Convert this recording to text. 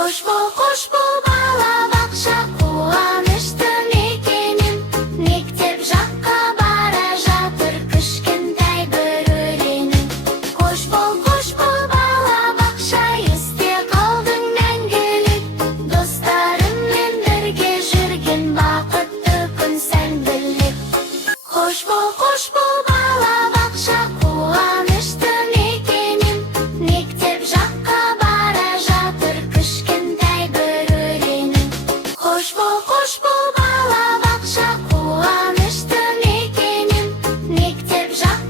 Hoş bul bala bakша, қуаныштың екенін. Мектеп жаққа бара жатыр кішкентай бір өлеңім. Қош бол бала бақша, есте қалдың мәңгілік. Достарыңмен бірге жүрген бақытты күн сән біліп. Қош бол бала бақша, қуаныштың екенін. Мектеп жаққа бара жатыр кішкентай бір өлеңім. Қош бол бала бақша, қуаныштың екенін. Мектеп жаққа